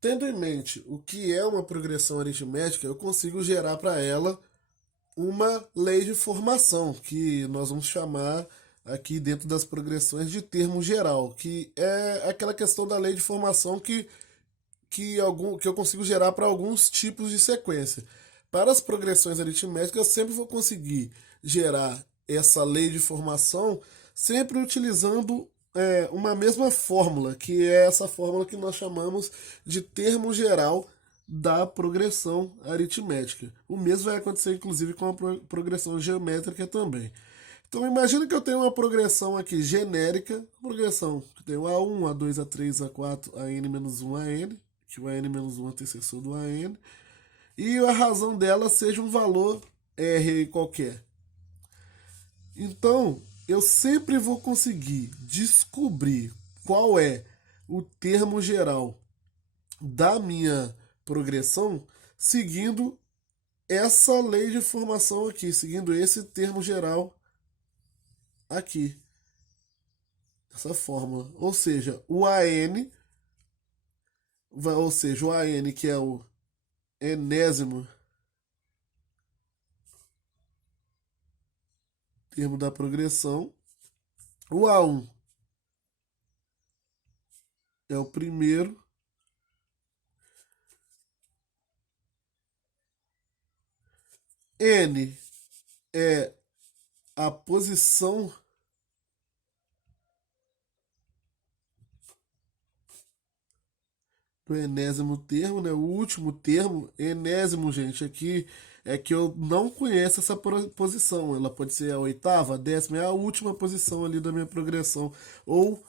Tendo em mente o que é uma progressão aritmética, eu consigo gerar para ela uma lei de formação, que nós vamos chamar aqui dentro das progressões de termo geral, que é aquela questão da lei de formação que eu consigo gerar para alguns tipos de sequência. Para as progressões aritméticas, eu sempre vou conseguir gerar essa lei de formação sempre utilizando uma mesma fórmula, que é essa fórmula que nós chamamos de termo geral da progressão aritmética. O mesmo vai acontecer, inclusive, com a progressão geométrica também. Então, imagina que eu tenho uma progressão aqui genérica, progressão que tem o A1, A2, A3, A4, AN-1, AN, que o AN-1 é antecessor do AN, e a razão dela seja um valor R qualquer. Então, eu sempre vou conseguir descobrir qual é o termo geral da minha progressão seguindo essa lei de formação aqui, seguindo esse termo geral aqui, essa fórmula. Ou seja, o AN, o AN que é o enésimo termo da progressão, o A1 é o primeiro, N é a posição do enésimo termo, né? O último termo, enésimo, gente, aqui é que eu não conheço essa posição. Ela pode ser a oitava, a décima, é a última posição ali da minha progressão, ou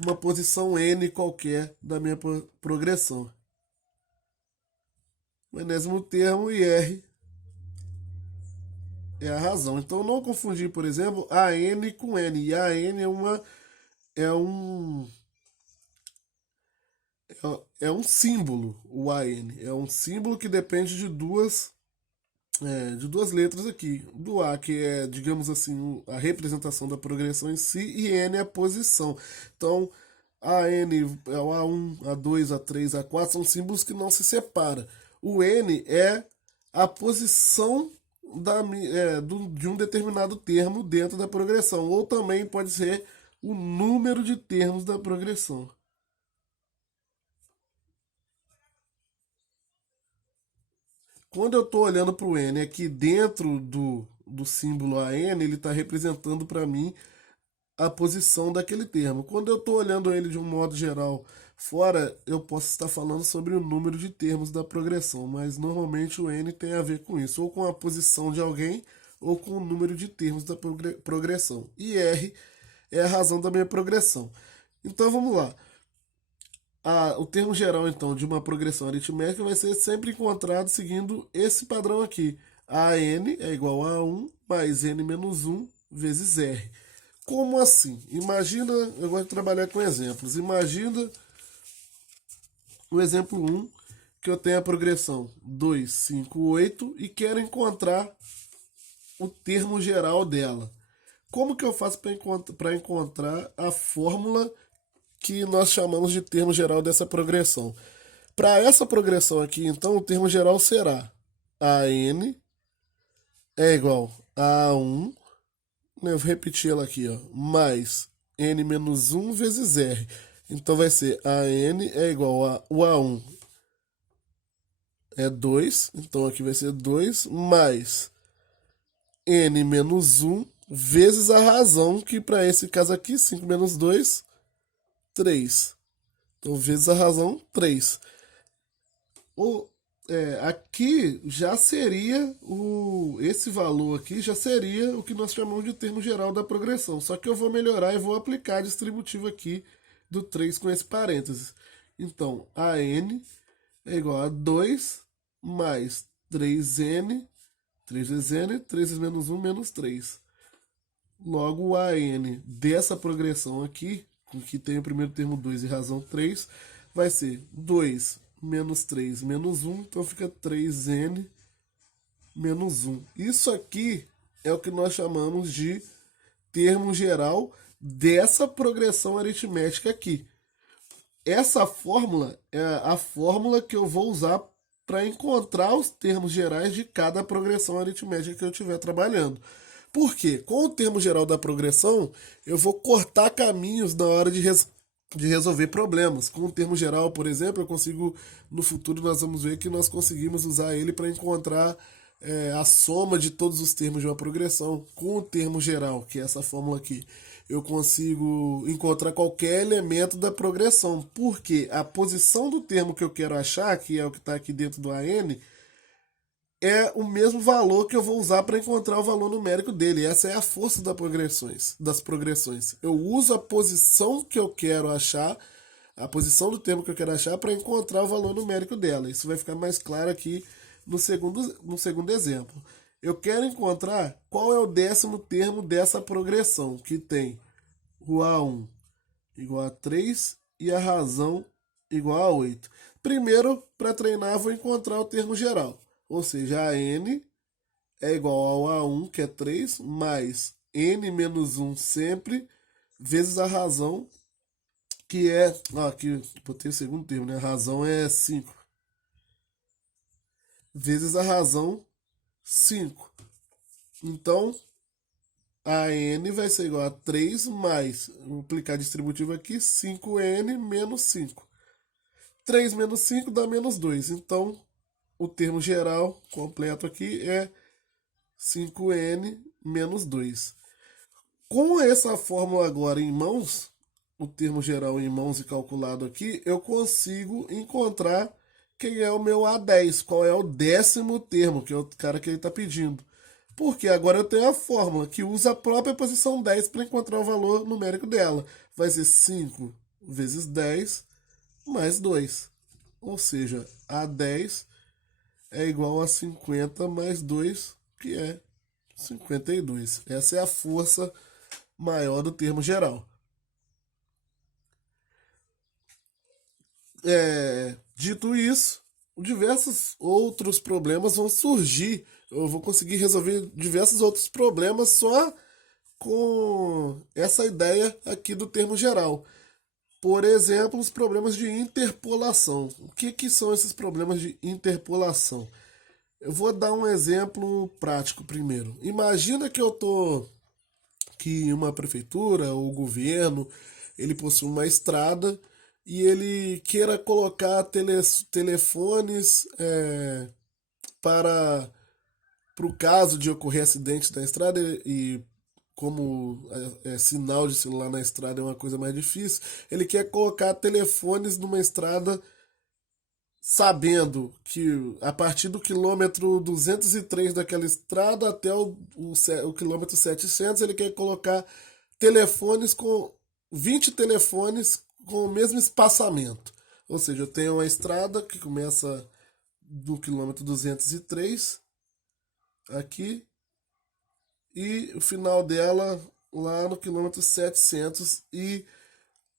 uma posição N qualquer da minha progressão. O enésimo termo e R é a razão. Então não confundir, por exemplo, a N com N. E a N é um é um símbolo, o AN. É um símbolo que depende de duas letras aqui. Do A, que é, digamos assim, a representação da progressão em si, e N é a posição. Então, a N é o A1, A2, A3, A4, são símbolos que não se separam. O N é a posição de um determinado termo dentro da progressão, ou também pode ser o número de termos da progressão. Quando eu estou olhando para o N aqui dentro do símbolo AN, ele está representando para mim a posição daquele termo. Quando eu estou olhando ele de um modo geral fora, eu posso estar falando sobre o número de termos da progressão, mas normalmente o N tem a ver com isso, ou com a posição de alguém, ou com o número de termos da progressão. E R é a razão da minha progressão. Então vamos lá. O termo geral, então, de uma progressão aritmética vai ser sempre encontrado seguindo esse padrão aqui. AN é igual a 1 mais N menos 1 vezes R. Como assim? Imagina, eu gosto de trabalhar com exemplos. Imagina o exemplo 1, que eu tenho a progressão 2, 5, 8 e quero encontrar o termo geral dela. Como que eu faço para encontrar a fórmula que nós chamamos de termo geral dessa progressão? Para essa progressão aqui, então, o termo geral será AN é igual a 1, né, eu vou repetir ela aqui, ó, mais N menos 1 vezes R. Então vai ser AN é igual a o A1 é 2, então aqui vai ser 2 mais N menos 1 vezes a razão, que para esse caso aqui, 5 menos 2, 3. Então, vezes a razão, 3. Aqui já seria esse valor aqui já seria o que nós chamamos de termo geral da progressão. Só que eu vou melhorar e vou aplicar a distributiva aqui do 3 com esse parênteses. Então, a n é igual a 2 mais 3n, 3 vezes n, 3 vezes menos 1, menos 3. Logo, o AN dessa progressão aqui, que tem o primeiro termo 2 e razão 3, vai ser 2 menos 3 menos 1, então fica 3n menos 1. Isso aqui é o que nós chamamos de termo geral dessa progressão aritmética aqui. essa fórmula é a fórmula que eu vou usar para encontrar os termos gerais de cada progressão aritmética que eu estiver trabalhando. Por quê? Com o termo geral da progressão, eu vou cortar caminhos na hora de resolver problemas. Com o termo geral, por exemplo, eu consigo, no futuro nós vamos ver que nós conseguimos usar ele para encontrar a soma de todos os termos de uma progressão. Com o termo geral, que é essa fórmula aqui, eu consigo encontrar qualquer elemento da progressão, porque a posição do termo que eu quero achar, que é o que está aqui dentro do AN, é o mesmo valor que eu vou usar para encontrar o valor numérico dele. Essa é a força das progressões. Eu uso a posição que eu quero achar, a posição do termo que eu quero achar, para encontrar o valor numérico dela. Isso vai ficar mais claro aqui no segundo exemplo. Eu quero encontrar qual é o 10º termo dessa progressão, que tem o A1 igual a 3 e a razão igual a 8. Primeiro, para treinar, vou encontrar o termo geral. Ou seja, a n é igual ao A1, que é 3, mais n menos 1 sempre, vezes a razão, que é... aqui botei o segundo termo, né? A razão é 5. Vezes a razão 5. Então, a n vai ser igual a 3 mais, vou aplicar distributivo aqui, 5n menos 5. 3 menos 5 dá menos 2. Então, o termo geral completo aqui é 5n menos 2. Com essa fórmula agora em mãos, o termo geral em mãos e calculado aqui, eu consigo encontrar quem é o meu A10, qual é o 10º termo, que é o cara que ele está pedindo. Porque agora eu tenho a fórmula que usa a própria posição 10 para encontrar o valor numérico dela. Vai ser 5 vezes 10 mais 2. Ou seja, A10 é igual a 50 mais 2, que é 52. Essa é a força maior do termo geral. Dito isso, diversos outros problemas vão surgir. Eu vou conseguir resolver diversos outros problemas só com essa ideia aqui do termo geral. Por exemplo, os problemas de interpolação. O que são esses problemas de interpolação? Eu vou dar um exemplo prático primeiro. Imagina que uma prefeitura ou governo, ele possui uma estrada e ele queira colocar telefones para o caso de ocorrer acidente na estrada e como sinal de celular na estrada é uma coisa mais difícil, ele quer colocar telefones numa estrada sabendo que a partir do quilômetro 203 daquela estrada até o quilômetro 700 ele quer colocar telefones com 20 telefones com o mesmo espaçamento. Ou seja, eu tenho uma estrada que começa no quilômetro 203 aqui e o final dela lá no quilômetro 700 e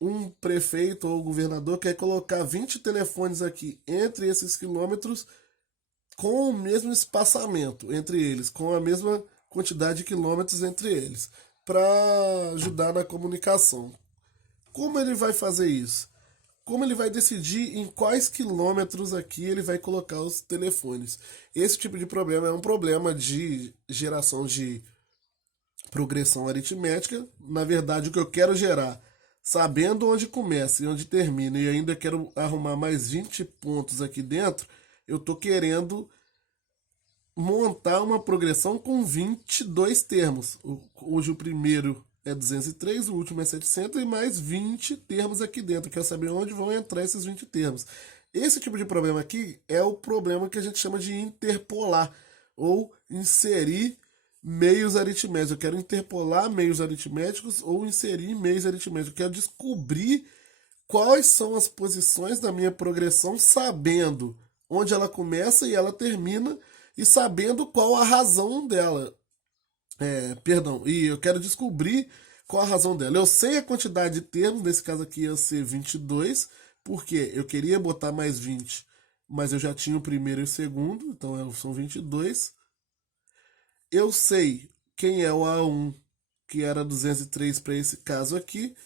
um prefeito ou governador quer colocar 20 telefones aqui entre esses quilômetros com o mesmo espaçamento entre eles, com a mesma quantidade de quilômetros entre eles, para ajudar na comunicação. Como ele vai fazer isso? Como ele vai decidir em quais quilômetros aqui ele vai colocar os telefones? Esse tipo de problema é um problema de geração de progressão aritmética. Na verdade, o que eu quero gerar, sabendo onde começa e onde termina, e ainda quero arrumar mais 20 pontos aqui dentro, eu estou querendo montar uma progressão com 22 termos. Hoje o primeiro é 203, o último é 700 e mais 20 termos aqui dentro. Eu quero saber onde vão entrar esses 20 termos. Esse tipo de problema aqui é o problema que a gente chama de interpolar, ou inserir meios aritméticos. Eu quero interpolar meios aritméticos ou inserir meios aritméticos. Eu quero descobrir quais são as posições da minha progressão, sabendo onde ela começa e ela termina, e sabendo qual a razão dela. Perdão, e eu quero descobrir qual a razão dela. Eu sei a quantidade de termos, nesse caso aqui ia ser 22, porque eu queria botar mais 20, mas eu já tinha o primeiro e o segundo, então são 22. Eu sei quem é o A1, que era 203 para esse caso aqui.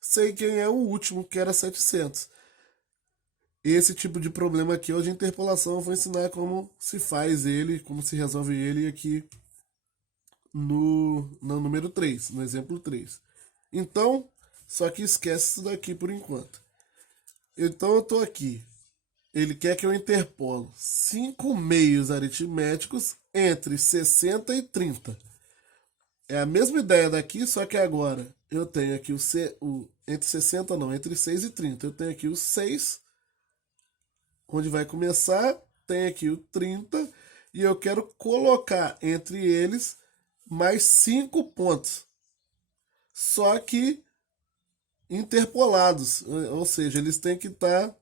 Sei quem é o último, que era 700. Esse tipo de problema aqui é o de interpolação. Eu vou ensinar como se faz ele, como se resolve ele aqui no número 3, no exemplo 3. Então, só que esquece isso daqui por enquanto. Então eu estou aqui. Ele quer que eu interpolo 5 meios aritméticos entre 60 e 30. É a mesma ideia daqui, só que agora eu tenho aqui entre 60 não, entre 6 e 30. Eu tenho aqui o 6, onde vai começar, tem aqui o 30, e eu quero colocar entre eles mais 5 pontos. Só que interpolados, ou seja, eles têm que estar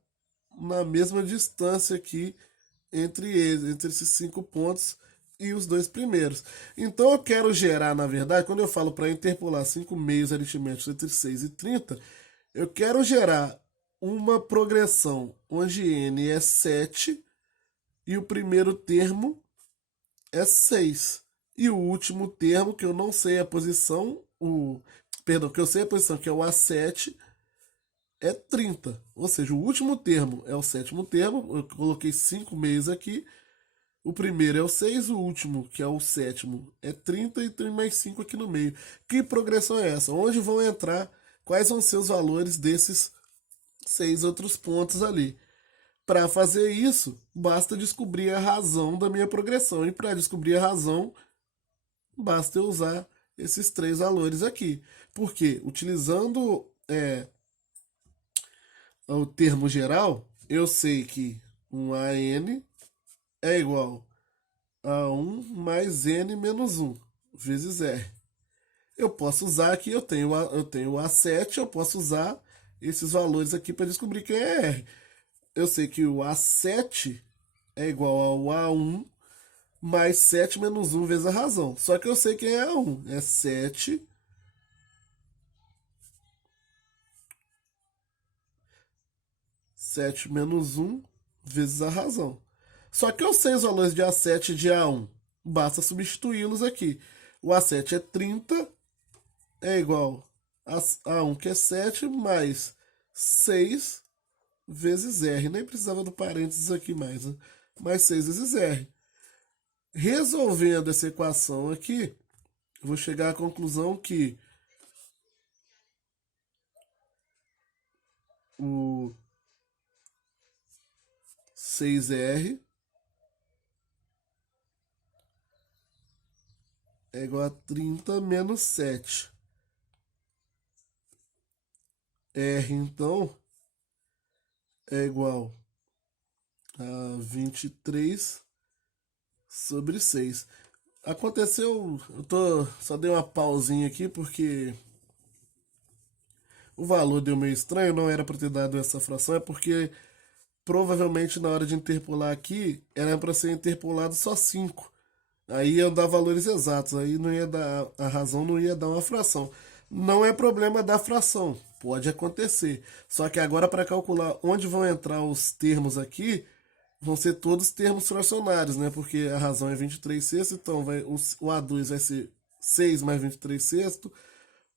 na mesma distância aqui entre eles, entre esses 5 pontos e os dois primeiros. Então eu quero gerar, na verdade, quando eu falo para interpolar 5 meios aritméticos entre 6 e 30, eu quero gerar uma progressão onde n é 7 e o primeiro termo é 6. E o último termo, que eu não sei a posição, perdão, que eu sei a posição, que é o A7, é 30. Ou seja, o último termo é o sétimo termo. Eu coloquei 5 meios aqui. O primeiro é o 6, o último, que é o sétimo, é 30 e tem mais 5 aqui no meio. Que progressão é essa? Onde vão entrar? Quais vão ser os valores desses 6 outros pontos ali? Para fazer isso, basta descobrir a razão da minha progressão. E para descobrir a razão, basta eu usar esses 3 valores aqui. Porque utilizando o termo geral, eu sei que um AN é igual a 1 mais N menos 1 vezes R. Eu posso usar aqui, eu tenho o A7, eu posso usar esses valores aqui para descobrir quem é R. Eu sei que o A7 é igual ao A1 mais 7 menos 1 vezes a razão. Só que eu sei quem é A1. É 7 menos 1 vezes a razão. Só que eu sei os valores de A7 e de A1. Basta substituí-los aqui. O A7 é 30, é igual a 1, que é 7, mais 6 vezes R. Nem precisava do parênteses aqui mais, né? Mais 6 vezes R. Resolvendo essa equação aqui, eu vou chegar à conclusão que o 6R é igual a 30 menos 7. R, então, é igual a 23 sobre 6. Aconteceu, só dei uma pausinha aqui porque o valor deu meio estranho, não era para ter dado essa fração, é porque provavelmente na hora de interpolar aqui era para ser interpolado só 5. Aí ia dar valores exatos, aí não ia dar, a razão não ia dar uma fração. Não é problema da fração, pode acontecer. Só que agora para calcular onde vão entrar os termos aqui, vão ser todos termos fracionários, né? Porque a razão é 23 sextos, então o A2 vai ser 6 mais 23 sextos,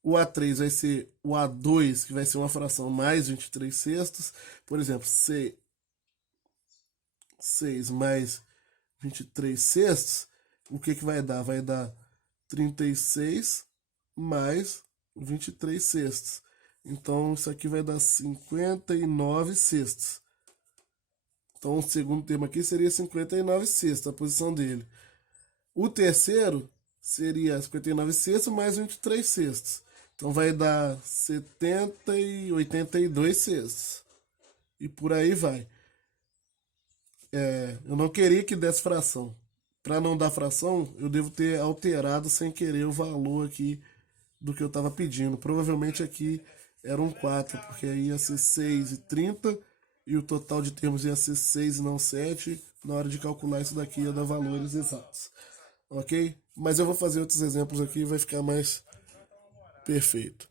o A3 vai ser o A2, que vai ser uma fração mais 23 sextos. Por exemplo, 6 mais 23 sextos, o que, que vai dar? Vai dar 36 mais 23 sextos. Então, isso aqui vai dar 59 sextos. Então, o segundo termo aqui seria 59 sextos, a posição dele. O terceiro seria 59 sextos mais 23 sextos. Então, vai dar 70 e 82 sextos. E por aí vai. Eu não queria que desse fração. Para não dar fração, eu devo ter alterado sem querer o valor aqui do que eu estava pedindo. Provavelmente aqui era um 4, porque aí ia ser 6 e 30 e o total de termos ia ser 6 e não 7. Na hora de calcular isso daqui ia dar valores exatos. Ok? Mas eu vou fazer outros exemplos aqui e vai ficar mais perfeito.